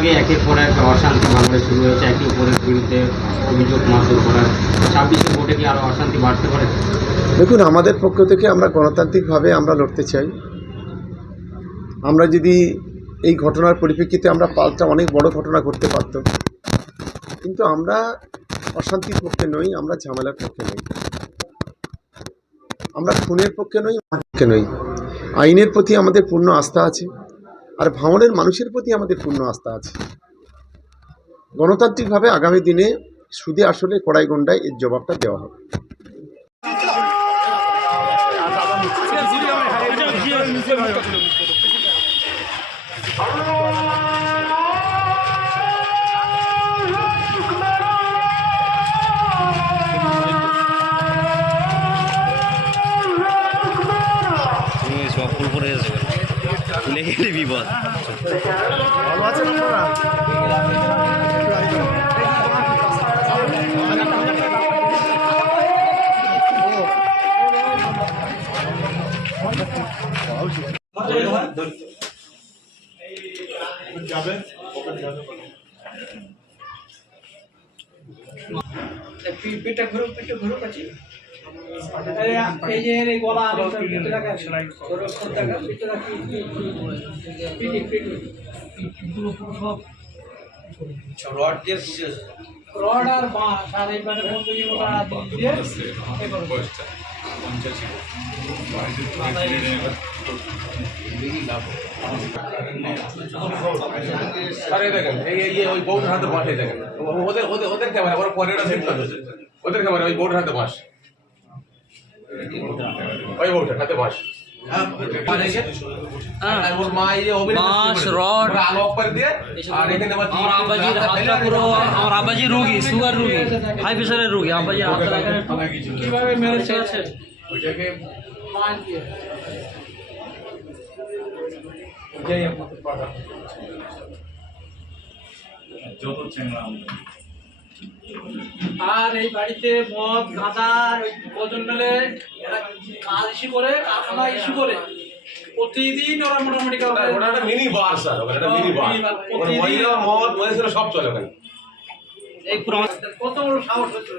আগে একের পর অশান্তি বাংলায় শুরু হয়েছে। একে অপরের বিরুদ্ধে অভিযোগ করার ছাব্বিশে ভোটে কি আরও অশান্তি বাড়তে পারে? দেখুন, আমাদের পক্ষ থেকে আমরা গণতান্ত্রিকভাবে আমরা লড়তে চাই। আমরা যদি এই ঘটনার পরিপ্রেক্ষিতে আমরা পাল্টা অনেক বড় ঘটনা ঘটতে পারত, কিন্তু আমরা অশান্তির পক্ষে নই, আমরা ঝামেলার পক্ষে নই। আমরা খুনের পক্ষে নই পক্ষে নই। আইনের প্রতি আমাদের পূর্ণ আস্থা আছে। আর ভাঙনের মানুষের প্রতি আমাদের পূর্ণ আস্থা আছে। গণতান্ত্রিকভাবে আগামী দিনে সুদে আসলে কড়াই গন্ডায় এর জবাবটা দেওয়া হবে। তুমি গেলে বিপদ পিঠটা ঘুরো পিঠটা ঘুরো কাছি মানে ওদের ওদের ওদের ক্যামেরা ওরা সেট করে ওদের ক্যামেরা ওই বউটার হাতে বাঁশ ওই বউটার হাতে বাঁশ আর ওর মা এই যে অভিনয় বাঁশ, করছে, রড। ওরা আলো অফ করে দিয়ে আর এই বাড়িতে মদ গাঁদা ওই কজন মিলে কাজ ইস্যু করে কারখানা ইস্যু করে। প্রতিদিন ওরা মোটামুটি ওটা একটা মিনি বার স্যার একটা মিনি বার মহিলা মদ মহিলা সব চলে ওখানে এই কত বড় সাহস হচ্ছে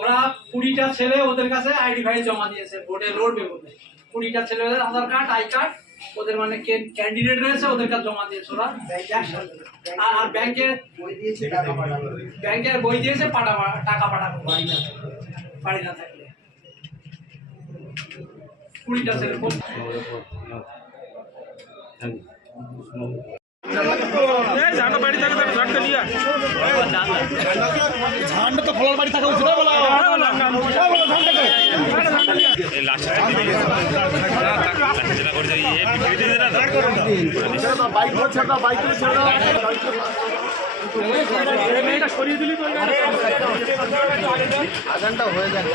ওরা কুড়িটা ছেলে ওদের কাছে আইডি ফাইল জমা দিয়েছে ভোটে লড়বে বলে। কুড়িটা ছেলে ওদের আধার কার্ড আই কার্ড ওদের মানে ক্যান্ডিডেট রয়েছে ওদের কাছে জমা দিয়েছে ওরা। আর ব্যাংকে ব্যাংকের বই দিয়েছে পাঠা টাকা পাঠাবো। বাড়ি না বাড়ি না থাকলে কুড়িটা ছেলে কোথায় ঝান্ডা বাড়ি থাকে তাহলে ঝান্ডা নিয়ে ঝান্ডা তো খোলার বাড়ি থাকা উচিত হ্যাঁ, বলা। হ্যাঁ, হ্যাঁ, আধানটা হয়ে যায়